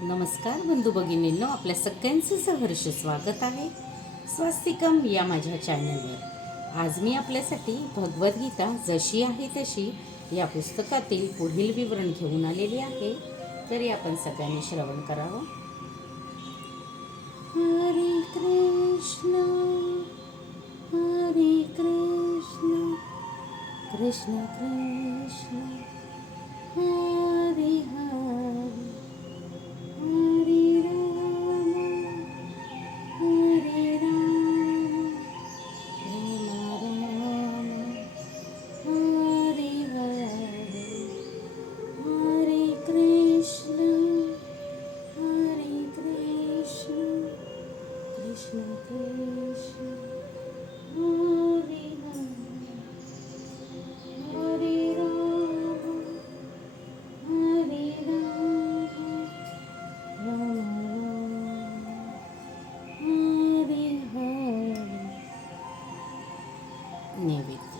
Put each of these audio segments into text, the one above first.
नमस्कार बंधू भगिनींनो, आपल्या सगळ्यांचे सहर्ष स्वागत आहे स्वास्तिकम या माझ्या चॅनलवर। आज मी आपल्यासाठी भगवद्गीता जशी आहे तशी या पुस्तकातील पुढील विवरण घेऊन आलेली आहे, तरी आपण सगळ्यांनी श्रवण करावं। हरे कृष्ण हरे कृष्ण कृष्ण कृष्ण हरे हरे हरे राम हरे राम राम राम हरे हरे हरे कृष्ण कृष्ण कृष्ण हरे हरे राम हरे राम राम हरे हरे। नैवेद्य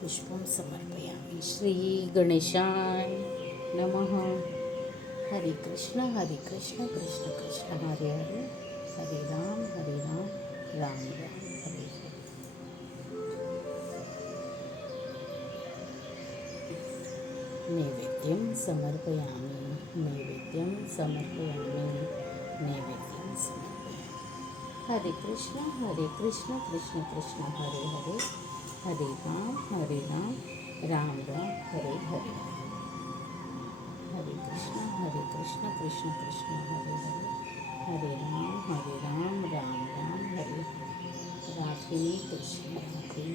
पुष्पं समर्पयामि। श्री गणेशाय नमः। हरे कृष्ण कृष्ण कृष्ण हरे हरे हरे राम राम राम हरे हरे। नैवेद्यं समर्पयामि नैवेद्यं समर्पयामि नैवेद्यं समर्पयामि। हरे कृष्ण कृष्ण कृष्ण हरे हरे हरे राम राम हरे हरे। हरे कृष्ण कृष्ण कृष्ण हरे हरे हरे राम राम हरे हरे। राधे कृष्ण राधे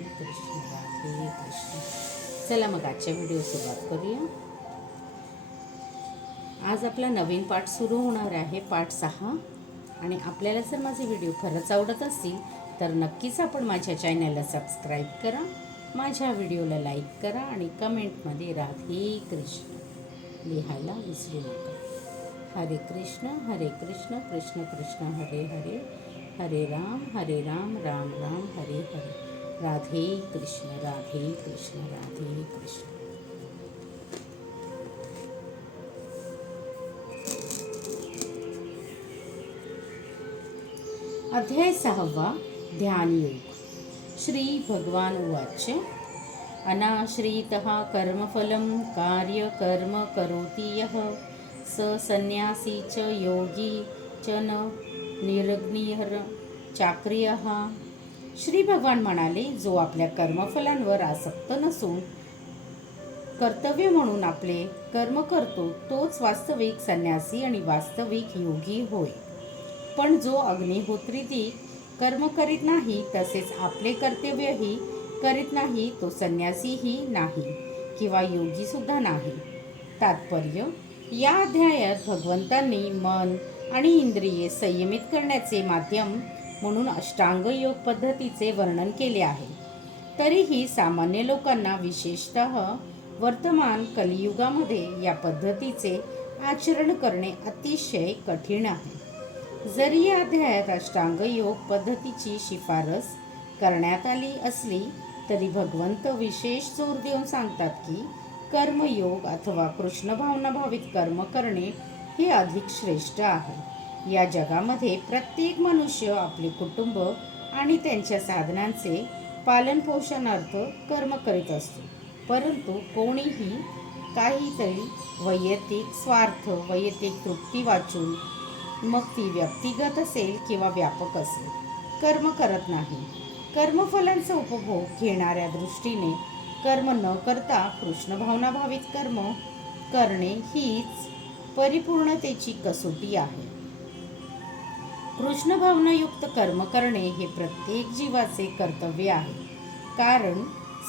कृष्ण। चला मग आजच्या व्हिडिओ सुरुवात करूया। आज आपला नवीन पाठ सुरू होणार आहे, पाठ 6। आणि आपल्याला जर माझे व्हिडिओ खरंच आवडत असतील तर नक्कीच आपण माझ्या चॅनलला सबस्क्राईब करा, माझ्या व्हिडिओला लाईक करा आणि कमेंटमध्ये राधे कृष्ण लिहायला विसरू नका। हरे कृष्ण कृष्ण कृष्ण हरे हरे हरे राम राम हरे हरे। राधे कृष्ण राधे कृष्ण। अध्याय 6 ध्यानयोग। श्री भगवान उवाच अनाश्रितः कर्मफलं कार्यकर्म करोति यः स संन्यासी च योगी च न निरग्निर चाक्रियः। श्री भगवान म्हणाले, जो आपल्या कर्मफलांवर आसक्त नसून कर्तव्य म्हणून आपले कर्म करतो तोच वास्तविक संन्यासी आणि वास्तविक योगी होय। पण जो अग्निहोत्री कर्म करीत नाही तसेच आपले कर्तव्यही करीत नाही तो संन्यासीही नाही किंवा योगी सुद्धा नाही। तात्पर्य, या अध्यायात भगवंतांनी मन आणि इंद्रिये संयमित करण्याचे माध्यम म्हणून अष्टांग योग पद्धतीचे वर्णन केले आहे। तरीही सामान्य लोकांना, विशेषतः वर्तमान कलियुगामध्ये या पद्धतीचे आचरण करणे अतिशय कठीण आहे। जरी या अध्यायात अष्टांग योग पद्धतीची शिफारस करण्यात आली असली तरी भगवंत विशेष जोर देऊन सांगतात की कर्मयोग अथवा कृष्ण भावनाभावित कर्म करणे हे अधिक श्रेष्ठ आहे। या जगामध्ये प्रत्येक मनुष्य आपले कुटुंब आणि त्यांच्या साधनांचे पालनपोषणार्थ कर्म करीत असतो, परंतु कोणीही काहीतरी वैयक्तिक स्वार्थ, वैयक्तिक तृप्ती वाचून, मग ती व्यक्तिगत असेल किंवा व्यापक असेल, कर्म करत नाही। कर्मफलांचा उपभोग घेणाऱ्या दृष्टीने कर्म न करता कृष्ण भावनाभावित कर्म करणे हीच परिपूर्णतेची कसोटी आहे। कृष्ण भावनायुक्त कर्म करणे हे प्रत्येक जीवाचे कर्तव्य आहे, कारण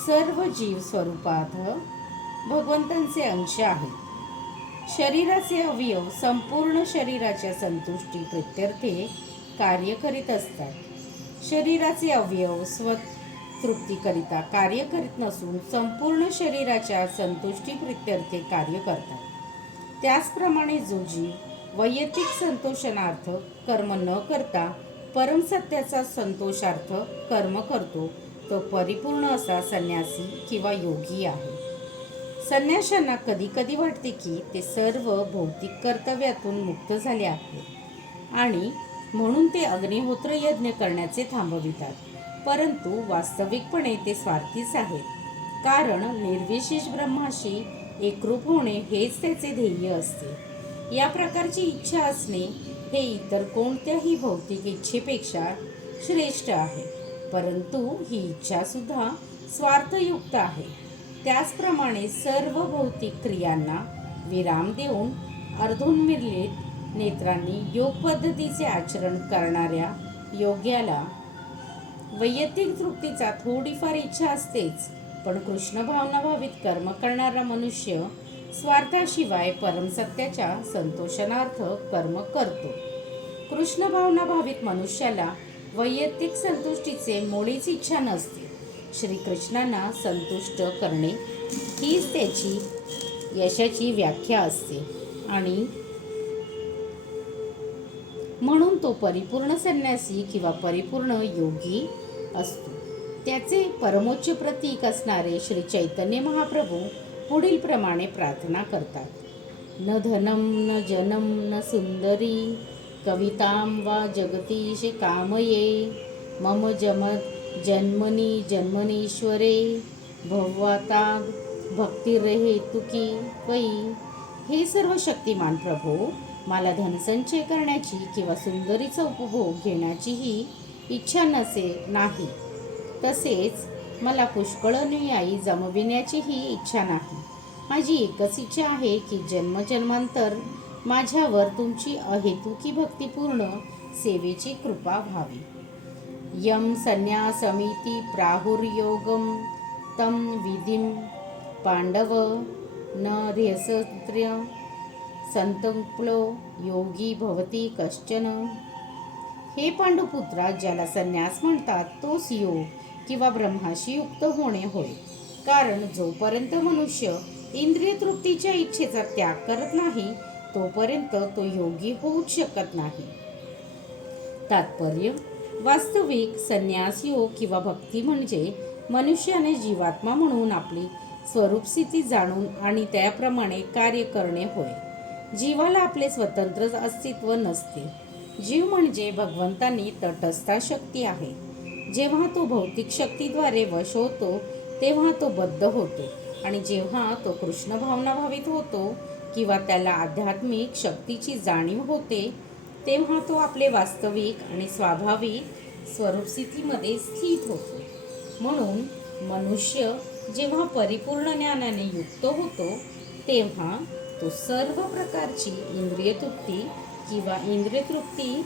सर्व जीव स्वरूपात भगवंतांचे अंश आहेत। शरीराचे अवयव संपूर्ण शरीराच्या संतुष्टी प्रित्यर्थे कार्य करीत असतात। शरीराचे अवयव स्वतृप्तीकरिता कार्य करीत नसून संपूर्ण शरीराच्या संतुष्टी प्रित्यर्थे कार्य करतात। त्याचप्रमाणे जो जीव वैयक्तिक संतोषणार्थ कर्म न करता परमसत्याचा संतोषार्थ कर्म करतो तो परिपूर्ण असा संन्यासी किंवा योगी आहे। संन्याशांना कधी कधी वाटते की ते सर्व भौतिक कर्तव्यातून मुक्त झाले आहेत आणि म्हणून ते अग्निहोत्र यज्ञ करण्याचे थांबवितात. परंतु वास्तविकपणे ते स्वार्थीच आहेत, कारण निर्विशेष ब्रह्माशी एकरूप होणे हेच त्याचे ध्येय असते. या प्रकारची इच्छा असणे हे इतर कोणत्याही भौतिक इच्छेपेक्षा श्रेष्ठ आहे. परंतु ही इच्छा सुद्धा स्वार्थयुक्त आहे. त्याचप्रमाणे सर्व भौतिक क्रियांना विराम देऊन अर्धोन्मिलित नेत्रांनी योग पद्धतीचे आचरण करणाऱ्या योग्याला वैयक्तिक तृप्तीचा थोडीफार इच्छा असतेच. पण कृष्ण भावनाभावित कर्म करणारा मनुष्य स्वार्थाशिवाय परमसत्याच्या संतोषणार्थ कर्म करतो. कृष्ण भावनाभावित मनुष्याला वैयक्तिक संतुष्टीचे मुळीच इच्छा नसते. श्रीकृष्णांना संतुष्ट करणे हीच त्याची यशाची व्याख्या असते आणि म्हणून तो परिपूर्ण संन्यासी किंवा परिपूर्ण योगी असतो. त्याचे परमोच्च प्रतीक असणारे श्री चैतन्य महाप्रभू पुढील प्रमाणे प्रार्थना करतात. न धनम न जनम न सुंदरी कवितां वा जगतीश कामये मम जन्मनी जन्मनीश्वरे भवता भक्तिरहेतुकी त्वयि. हे सर्व शक्तिमान प्रभो, मला धनसंचय करण्याची किंवा सुंदरीचा उपभोग घेण्याचीही इच्छा नाही. तसेच मला पुष्कळ अनुयायी जमविण्याचीही इच्छा नाही. माझी एकच इच्छा आहे की जन्मजन्मांतर माझ्यावर तुमची अहेतुकी भक्तिपूर्ण सेवेची कृपा व्हावी. यम संन्यासमिति प्राहुर्योगम तम विधिं पांडव न ह्यस्त्र्य संतप्लो योगी भवती कश्चन. हे पांडुपुत्रा, ज्याला संन्यास म्हणतात तोच योग किंवा ब्रह्माशी युक्त होणे होय. कारण जोपर्यंत मनुष्य इंद्रिय तृप्तीच्या इच्छेचा त्याग करत नाही तोपर्यंत तो योगी होऊच शकत नाही. तात्पर्य: वास्तविक संन्यास योग किंवा भक्ती म्हणजे मनुष्याने जीवात्मा म्हणून आपली स्वरूप स्थिती जाणून आणि त्याप्रमाणे कार्य करणे होय. जीवाला आपले स्वतंत्र अस्तित्व नसते. जीव म्हणजे भगवंतांनी तटस्थ शक्ती आहे. जेव्हा तो भौतिक शक्तीद्वारे वश होतो तेव्हा तो बद्ध होतो आणि जेव्हा तो कृष्ण भावनाभावित होतो किंवा त्याला आध्यात्मिक शक्तीची जाणीव होते तेव्हा तो आपले वास्तविक आणि स्वाभाविक स्वरूपस्थितीमध्ये स्थित होतो. म्हणून मनुष्य जेव्हा परिपूर्ण ज्ञानाने युक्त होतो तेव्हा तो सर्व प्रकारची इंद्रिय तृप्ती किंवा इंद्रिय तृप्ती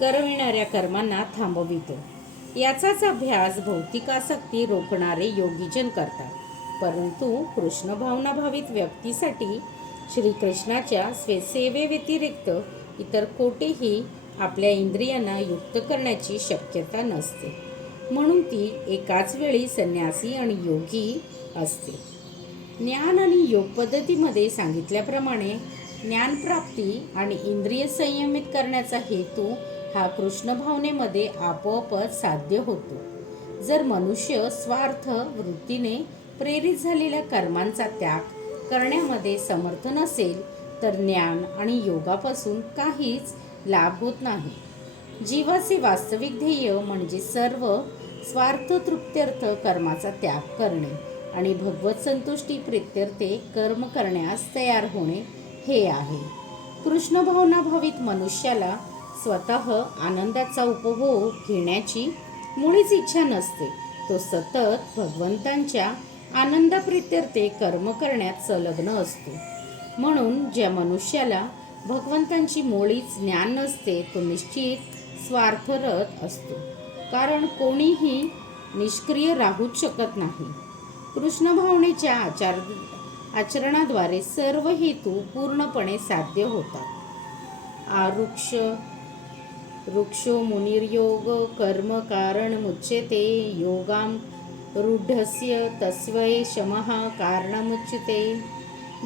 करविणाऱ्या कर्मांना थांबवितो. याचाच अभ्यास भौतिक आसक्ती रोखणारे योगीजन करतात. परंतु कृष्ण भावनाभावित व्यक्तीसाठी श्रीकृष्णाच्या सेवेव्यतिरिक्त इतर कोठेही आपल्या इंद्रियांना युक्त करण्याची शक्यता नसते. म्हणून ती एकाच वेळी संन्यासी आणि योगी असते. ज्ञान आणि योग पद्धतीमध्ये सांगितल्याप्रमाणे ज्ञानप्राप्ती आणि इंद्रिय संयमित करण्याचा हेतू हा कृष्ण भावनेमध्ये आपोआपच साध्य होतो. जर मनुष्य स्वार्थ वृत्तीने प्रेरित झालेल्या कर्मांचा त्याग करण्यामध्ये समर्थ नसेल तर ज्ञान आणि योगापासून काहीच लाभ होत नाही. जीवाचे वास्तविक ध्येय म्हणजे सर्व स्वार्थ तृप्त्यर्थ कर्माचा त्याग करणे आणि भगवत संतुष्टी प्रीत्यर्थे कर्म करण्यास तयार होणे हे आहे. कृष्ण भावनाभावित मनुष्याला स्वतः आनंदाचा उपभोग घेण्याची मुळीच इच्छा नसते. तो सतत भगवंतांच्या आनंदाप्रीत्यर्थे कर्म करण्यात संलग्न असतो. म्हणून ज्या मनुष्याला भगवंतांची मुळीच ज्ञान नसते तो निश्चित स्वार्थरत असतो, कारण कोणीही निष्क्रिय राहूच शकत नाही. कृष्ण भावनेच्या आचरणाद्वारे सर्व हेतू पूर्णपणे साध्य होतात. वृक्षो मुनिर्योग कर्म कारण मुच्यते योगाम रूढस्य तस्वै शमः कारणमुच्यते.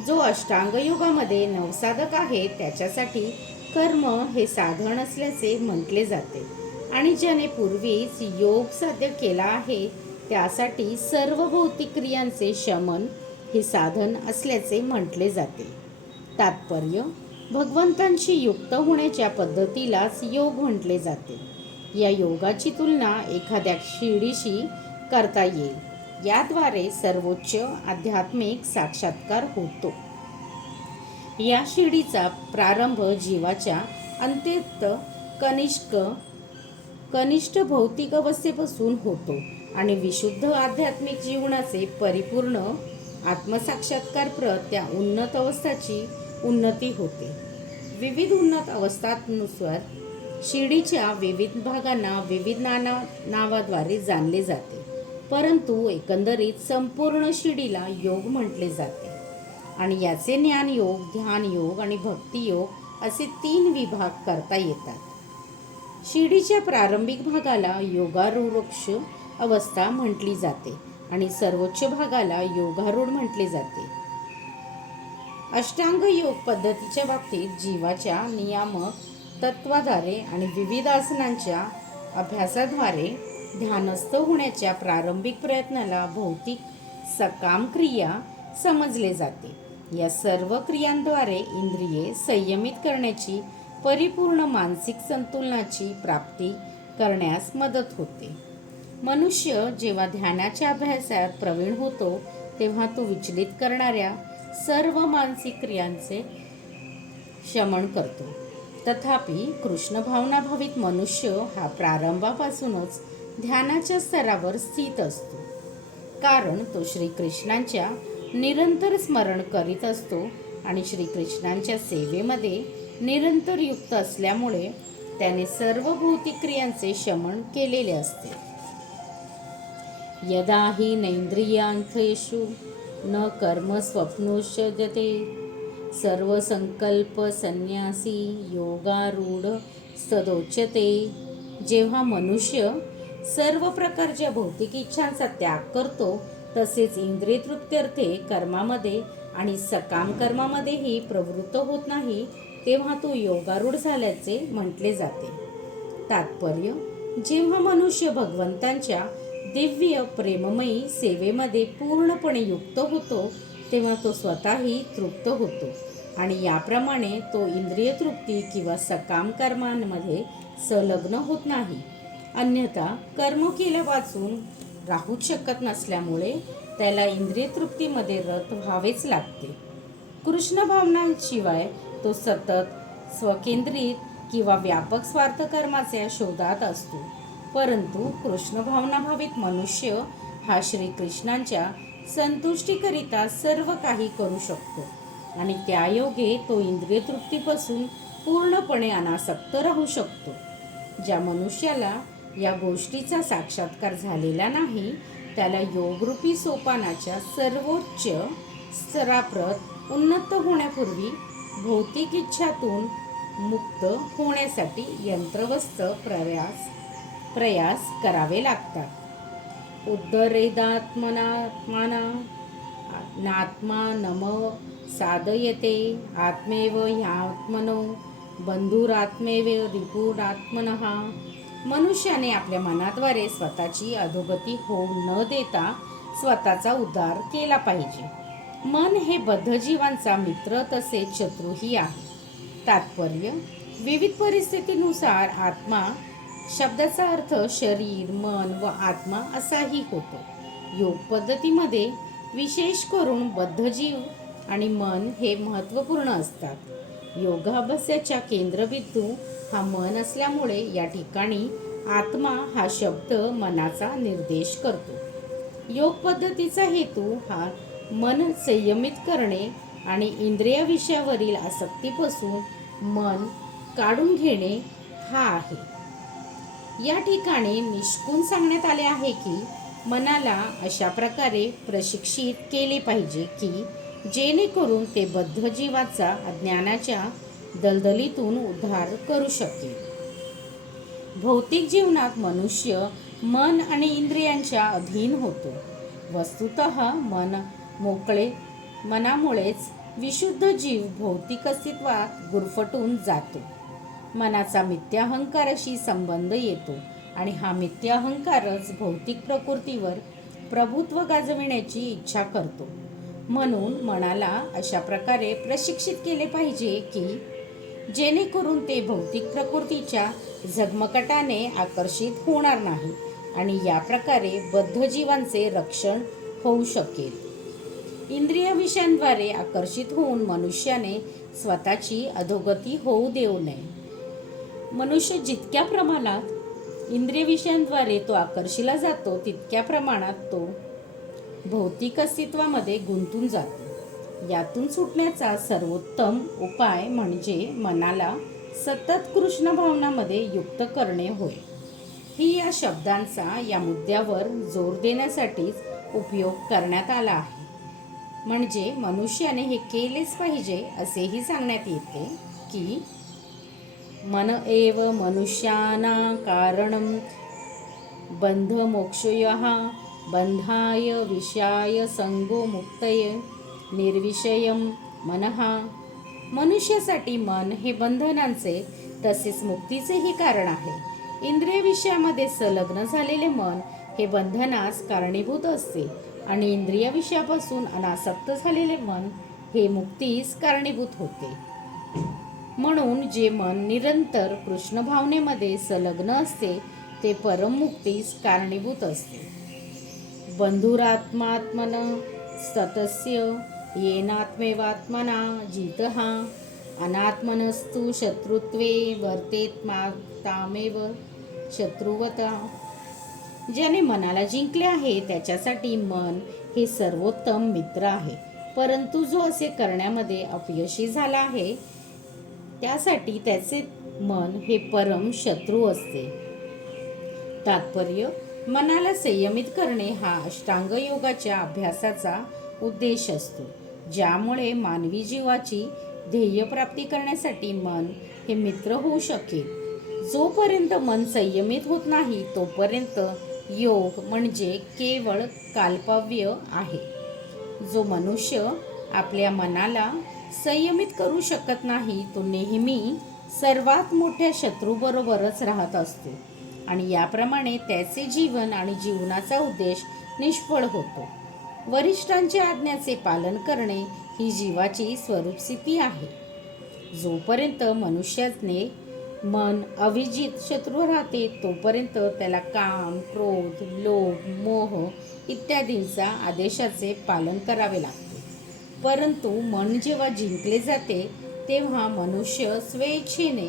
जो अष्टांग योगामध्ये नवसाधक आहे त्याच्यासाठी कर्म हे साधन असल्याचे म्हटले जाते आणि ज्याने पूर्वीच योग साध्य केला आहे त्यासाठी सर्व भौतिक क्रियांचे शमन हे साधन असल्याचे म्हटले जाते. तात्पर्य: भगवंतांशी युक्त होण्याच्या पद्धतीलाच योग म्हटले जाते. या योगाची तुलना एखाद्या शिडीशी करता येईल. याद्वारे सर्वोच्च आध्यात्मिक साक्षात्कार होतो. या शिडीचा प्रारंभ जीवाच्या अत्यंत कनिष्ठ भौतिक अवस्थेपासून होतो आणि विशुद्ध आध्यात्मिक जीवनाचे परिपूर्ण आत्मसाक्षात्कारप्रत त्या उन्नत अवस्थाची उन्नती होते. विविध उन्नत अवस्थांनुसार शिडीच्या विविध भागांना विविध नावाद्वारे जाणले जाते, परंतु एकंदरीत संपूर्ण शिडीला योग म्हटले जाते आणि याचे ज्ञानयोग, ध्यानयोग आणि भक्तियोग असे 3 विभाग करता येतात. शिडीच्या प्रारंभिक भागाला योगारूढ अवस्था म्हटली जाते आणि सर्वोच्च भागाला योगारूढ म्हटले जाते. अष्टांग योग पद्धतीच्या बाबतीत जीवाच्या नियामक तत्वाद्वारे आणि विविध आसनांच्या अभ्यासाद्वारे ध्यानस्थ होण्याच्या प्रारंभिक प्रयत्नाला भौतिक सकाम क्रिया समजले जाते. या सर्व क्रियांद्वारे इंद्रिये संयमित करण्याची परिपूर्ण मानसिक संतुलनाची प्राप्ती करण्यास मदत होते. मनुष्य जेव्हा ध्यानाच्या अभ्यासात प्रवीण होतो तेव्हा तो विचलित करणाऱ्या सर्व मानसिक क्रियांचे शमन करतो. तथापि कृष्ण भावनाभावित मनुष्य हा प्रारंभापासूनच ध्यानाच्या स्तरावर स्थित असतो, कारण तो श्रीकृष्णांच्या निरंतर स्मरण करीत असतो आणि श्रीकृष्णांच्या सेवेमध्ये निरंतर युक्त असल्यामुळे त्याने सर्व भौतिक क्रियांचे शमन केलेले असते. यदा हि नैन्द्रियांथेषु न कर्म स्वप्नोषजते सर्व संकल्प संन्यासी योगारूढ सदोच्यते. जेव्हा मनुष्य सर्व प्रकारच्या भौतिक इच्छांचा त्याग करतो, तसेच इंद्रिय तृप्त्यर्थे कर्मामध्ये आणि सकाम कर्मामध्येही प्रवृत्त होत नाही, तेव्हा तो योगारूढ झाल्याचे म्हटले जाते. तात्पर्य: जेव्हा मनुष्य भगवंतांच्या दिव्य प्रेममयी सेवेमध्ये पूर्णपणे युक्त होतो तेव्हा तो स्वतःही तृप्त होतो आणि याप्रमाणे तो इंद्रिय तृप्ती किंवा सकाम कर्मांमध्ये संलग्न होत नाही. अन्यथा कर्म केल्यापासून राहूच शकत नसल्यामुळे त्याला इंद्रिय तृप्तीमध्ये रत व्हावेच लागते. कृष्ण भावनांशिवाय तो सतत स्वकेंद्रित किंवा व्यापक स्वार्थ कर्माच्या शोधात असतो. परंतु कृष्ण भावनाभावित मनुष्य हा श्रीकृष्णांच्या संतुष्टीकरिता सर्व काही करू शकतो आणि त्यायोगे तो इंद्रिय तृप्तीपासून पूर्णपणे अनासक्त राहू शकतो. ज्या मनुष्याला या गोष्टीचा साक्षात्कार झालेला नाही त्याला योगरूपी सोपानाच्या सर्वोच्च स्तराप्रत उन्नत होण्यापूर्वी भौतिक इच्छातून मुक्त होण्यासाठी यंत्रवस्त प्रयास करावे लागतात. उद्धरेदात्मनात्मा नम साधयते आत्मेव ह्यात्मनो बंधुरात्मेव रिपुरात्मनः. मनुष्याने आपल्या मनाद्वारे स्वतःची अधोगती होऊ न देता स्वतःचा उद्धार केला पाहिजे. मन हे बद्धजीवांचा मित्र तसेच शत्रूही आहे. तात्पर्य: विविध परिस्थितीनुसार आत्मा शब्दाचा अर्थ शरीर, मन व आत्मा असाही होतो. योग पद्धतीमध्ये विशेष करून बद्धजीव आणि मन हे महत्त्वपूर्ण असतात. योगाभ्यासाच्या केंद्रबिंदू हा मन असल्यामुळे या ठिकाणी आत्मा हा शब्द मनाचा निर्देश करतो. योग पद्धतीचा हेतू हा मन संयमित करणे आणि इंद्रियाविषयावरील आसक्तीपासून मन काढून घेणे हा आहे. या ठिकाणी निष्कून सांगण्यात आले आहे की मनाला अशा प्रकारे प्रशिक्षित केले पाहिजे की जेणेकरून ते बद्धजीवाचा अज्ञानाच्या दलदलीतून उद्धार करू शकेल. भौतिक जीवनात मनुष्य मन आणि इंद्रियांच्या अधीन होतो. वस्तुतः मनामुळेच विशुद्ध जीव भौतिक अस्तित्वात गुरफटून जातो. मनाचा मिथ्याहंकाराशी संबंध येतो आणि हा मिथ्याहंकारच भौतिक प्रकृतीवर प्रभुत्व गाजविण्याची इच्छा करतो. म्हणून मनाला अशा प्रकारे प्रशिक्षित केले पाहिजे की जेणेकरून ते भौतिक प्रकृतीच्या झगमगाटाने आकर्षित होणार नाही आणि या प्रकारे बद्ध जीवांचे रक्षण होऊ शकेल. इंद्रिय विषयांद्वारे आकर्षित होऊन मनुष्याने स्वतःची अधोगती होऊ देऊ नये. मनुष्य जितक्या प्रमाणात इंद्रिय विषयांद्वारे तो आकर्षिला जातो तितक्या प्रमाणात तो भौतिक अस्तित्वामध्ये गुंतून जातो. यातून सुटण्याचा सर्वोत्तम उपाय म्हणजे मनाला सतत कृष्ण भावनामध्ये युक्त करणे होय. ही या शब्दांचा या मुद्द्यावर जोर देण्यासाठीच उपयोग करण्यात आला आहे. म्हणजे मनुष्याने हे केलेच पाहिजे असेही सांगण्यात येते की मन एव मनुष्यानां कारणं बंधमोक्षयोः बंधाय विषयाय संगो मुक्तये निर्विषयम मनः. मनुष्यासाठी मन हे बंधनांचे तसेच मुक्तीचेही कारण आहे. इंद्रिय विषयामध्ये संलग्न झालेले मन हे बंधनास कारणीभूत असते आणि इंद्रिय विषयापासून अनासक्त झालेले मन हे मुक्तीस कारणीभूत होते. म्हणून जे मन निरंतर कृष्ण भावनेमध्ये संलग्न असते ते परममुक्तीस कारणीभूत असते. बंधुरात्मात्मन सतस्य येनात्मेवात्मना जितः अनात्मनस्तु शत्रुत्वे वर्तेत तामेव शत्रुवता. ज्याने मनाला जिंकले आहे त्याच्यासाठी मन हे सर्वोत्तम मित्र आहे, परंतु जो असे करण्यामध्ये अपयशी झाला आहे त्यासाठी त्याचे मन हे परम शत्रू असते. तात्पर्य: मनाला संयमित करणे हा अष्टांग योगाच्या अभ्यासाचा उद्देश असतो, ज्यामुळे मानवी जीवाची ध्येय प्राप्ती करण्यासाठी मन हे मित्र होऊ शकेल. जोपर्यंत मन संयमित होत नाही तोपर्यंत योग म्हणजे केवळ काल्पव्य आहे. जो मनुष्य आपल्या मनाला संयमित करू शकत नाही तो नेहमी सर्वात मोठ्या शत्रूबरोबरच राहत असतो आणि याप्रमाणे त्याचे जीवन आणि जीवनाचा उद्देश निष्फळ होतो. वरिष्ठांच्या आज्ञाचे पालन करणे ही जीवाची स्वरूपस्थिती आहे. जोपर्यंत मनुष्याने मन अविजित शत्रू राहते तोपर्यंत त्याला काम, क्रोध, लोभ, मोह इत्यादींचा आदेशाचे पालन करावे लागते. परंतु मन जेव्हा जिंकले जाते तेव्हा मनुष्य स्वेच्छेने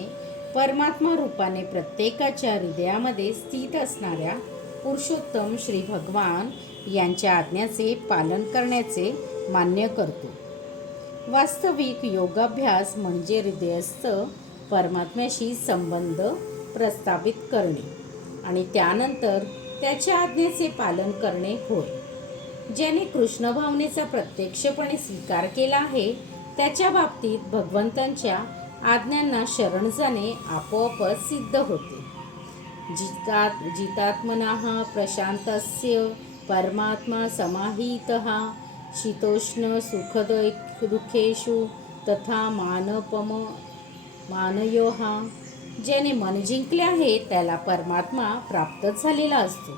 परमात्मा रूपाने प्रत्येकाच्या हृदयामध्ये स्थित असणाऱ्या पुरुषोत्तम श्री भगवान यांच्या आज्ञाचे पालन करण्याचे मान्य करतो. वास्तविक योगाभ्यास म्हणजे हृदयस्थ परमात्म्याशी संबंध प्रस्थापित करणे आणि त्यानंतर त्याच्या आज्ञेचे पालन करणे होय. ज्याने कृष्ण भावनेचा प्रत्यक्षपणे स्वीकार केला आहे त्याच्या बाबतीत भगवंतांच्या आज्ञांना शरण जाणे आपोआपच सिद्ध होते. जितात्मनः प्रशांतस्य परमात्मा समाहितः शीतोष्ण सुखदुःखेषु तथा मानयोः. ज्याने मन जिंकले आहे त्याला परमात्मा प्राप्त झालेला असतो,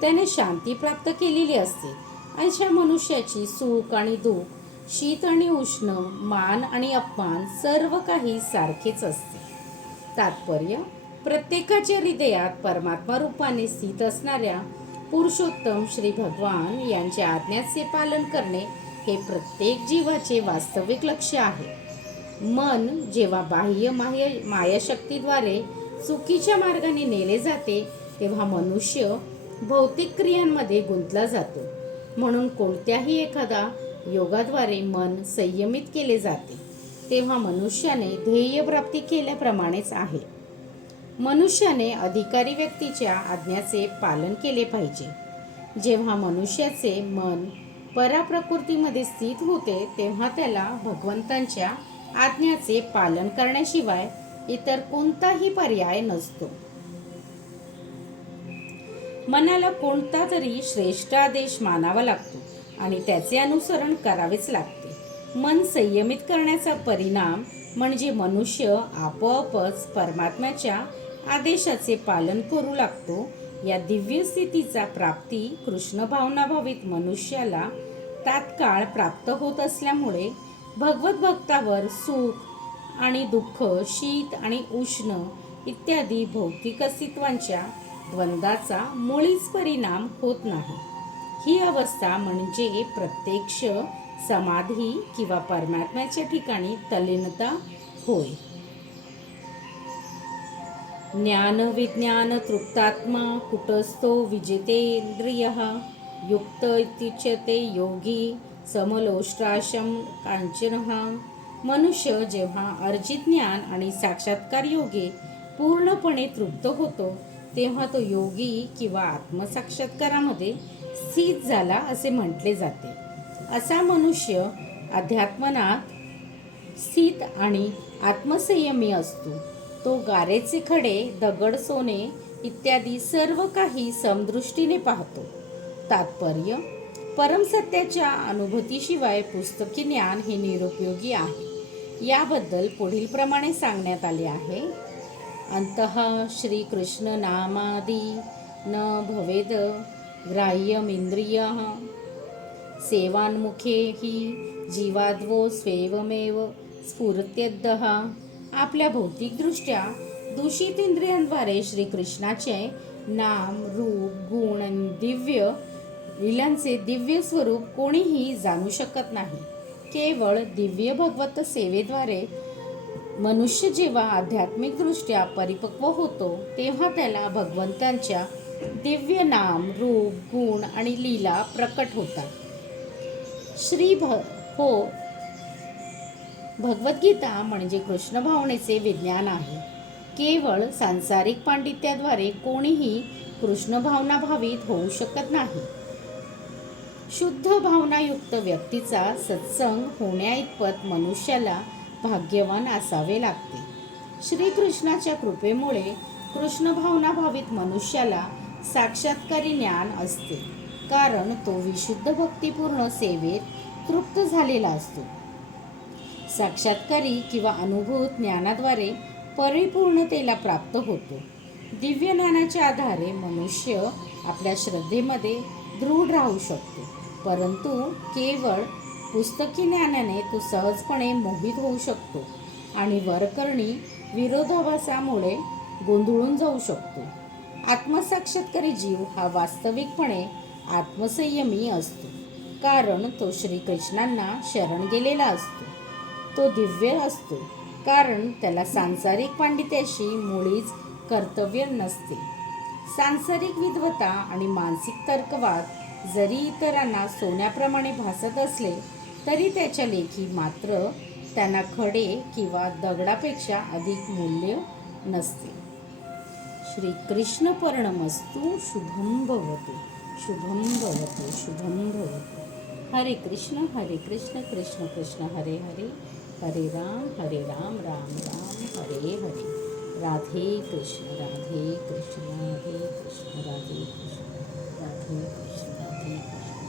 त्याने शांती प्राप्त केलेली असते. अशा मनुष्याची सुख आणि दुःख, शीत आणि उष्ण, मान आणि अपमान सर्व काही सारखेच असते. तात्पर्य: प्रत्येकाच्या हृदयात परमात्मा रूपाने स्थित असणाऱ्या पुरुषोत्तम श्री भगवान यांच्या आज्ञाचे पालन करणे हे प्रत्येक जीवाचे वास्तविक लक्ष्य आहे. मन जेव्हा बाह्य मायाशक्तीद्वारे चुकीच्या मार्गाने नेले जाते तेव्हा मनुष्य भौतिक क्रियांमध्ये गुंतला जातो. म्हणून कोणत्याही एखादा योगाद्वारे मन संयमित केले जाते तेव्हा मनुष्याने ध्येय प्राप्ती केल्याप्रमाणेच आहे. मनुष्याने अधिकारी व्यक्तीच्या आज्ञाचे पालन केले पाहिजे. जेव्हा मनुष्याचे मन पराप्रकृतीमध्ये स्थित होते तेव्हा त्याला भगवंतांच्या आज्ञाचे पालन करण्याशिवाय इतर कोणताही पर्याय नसतो. मनाला कोणता तरी श्रेष्ठ आदेश मानावा लागतो आणि त्याचे अनुसरण करावेच लागते. मन संयमित करण्याचा परिणाम म्हणजे मनुष्य आपोआपच परमात्म्याच्या आदेशाचे पालन करू लागतो या दिव्य स्थितीचा प्राप्ती कृष्ण भावनाभावित मनुष्याला तात्काळ प्राप्त होत असल्यामुळे भगवत भक्तावर सुख आणि दुःख, शीत आणि उष्ण इत्यादी भौतिक अस्तित्वांच्या द्वंद्वाचा मुळीच परिणाम होत नाही. ही अवस्था म्हणजे प्रत्यक्ष समाधी किंवा परमात्म्याच्या ठिकाणी तल्लीनता होय. ज्ञान विज्ञान तृप्तात्मा कुटस्थो विजितेंद्रियः युक्त इत्युच्यते योगी समलोष्टाशम कांचनः. मनुष्य जेव्हा अर्जित ज्ञान आणि साक्षात्कार योगे पूर्णपणे तृप्त होतो तेव्हा तो योगी किंवा आत्मसाक्षात्कारामध्ये स्थित झाला असे म्हटले जाते. असा मनुष्य अध्यात्मनात स्थित आणि आत्मसंयमी असतो. तो गारेचे खडे, दगड, सोने इत्यादी सर्व काही समदृष्टीने पाहतो. तात्पर्य: परमसत्याच्या अनुभूतीशिवाय पुस्तकी ज्ञान हे निरुपयोगी आहे. याबद्दल पुढील प्रमाणे सांगण्यात आले आहे. अंतः श्रीकृष्ण नामादि न भवेद ग्राह्यमिंद्रियः सेवान्मुखे हि जीवाद्वो स्वैवमेव स्फुरत्यद्दः. आपल्या भौतिकदृष्ट्या दूषित इंद्रियांद्वारे श्रीकृष्णाचे नाम, रूप, गुण आणि दिव्य लीलांचे दिव्य स्वरूप कोणीही जाणू शकत नाही. केवळ दिव्य भगवत सेवेद्वारे मनुष्य जेव्हा आध्यात्मिकदृष्ट्या परिपक्व होतो तेव्हा त्याला भगवंतांच्या दिव्य नाम, रूप, गुण आणि लीला प्रकट होतात. भगवद्गीता म्हणजे कृष्ण भावनेचे विज्ञान आहे. केवळ सांसारिक पांडित्याद्वारे कोणीही कृष्ण भावनाभावित होऊ शकत नाही. शुद्ध भावनायुक्त व्यक्तीचा सत्संग होण्याइतपत मनुष्याला भाग्यवान असावे लागते. श्रीकृष्णाच्या कृपेमुळे कृष्ण भावनाभावित मनुष्याला साक्षात्कारी ज्ञान असते, कारण तो विशुद्ध भक्तिपूर्ण सेवेत तृप्त झालेला असतो. साक्षात्कारी किंवा अनुभूत ज्ञानाद्वारे परिपूर्णतेला प्राप्त होतो. दिव्य ज्ञानाच्या आधारे मनुष्य आपल्या श्रद्धेमध्ये दृढ राहू शकतो, परंतु केवळ पुस्तकी ज्ञानाने तो सहजपणे मोहित होऊ शकतो आणि वरकरणी विरोधाभासामुळे गोंधळून जाऊ शकतो. आत्मसाक्षात्कारी जीव हा वास्तविकपणे आत्मसंयमी असतो, कारण तो श्रीकृष्णांना शरण गेलेला असतो. तो दिव्य असतो, कारण त्याला सांसारिक पांडित्याशी मुळीच कर्तव्य नसते. सांसारिक विद्वता आणि मानसिक तर्कवाद जरी इतरांना सोन्याप्रमाणे भासत असले तरी त्याच्या लेखी मात्र त्यांना खडे किंवा दगडापेक्षा अधिक मूल्य नसते. श्रीकृष्ण पर्णमस्तु. शुभम भवतु. शुभम भवतु. शुभम भवतु. हरे कृष्ण कृष्ण कृष्ण हरे हरे, हरे राम राम राम हरे हरे. राधे कृष्ण राधे कृष्ण राधे कृष्ण राधे कृष्ण राधे कृष्ण राधे कृष्ण.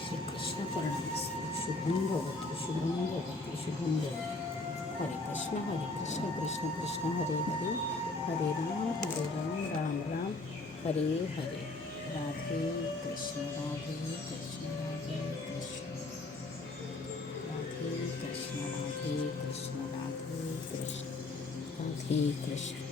श्रीकृष्ण पर्णमस्तु. शुभम भवतु. शुभम भवतु. शुभम भवतु. हरे कृष्ण कृष्ण कृष्ण हरे हरे, हरे राम राम राम हरे हरे. राधे कृष्ण राधे कृष्ण राधे कृष्ण राधे कृष्ण राधे कृष्ण राधे कृष्ण राधे कृष्ण.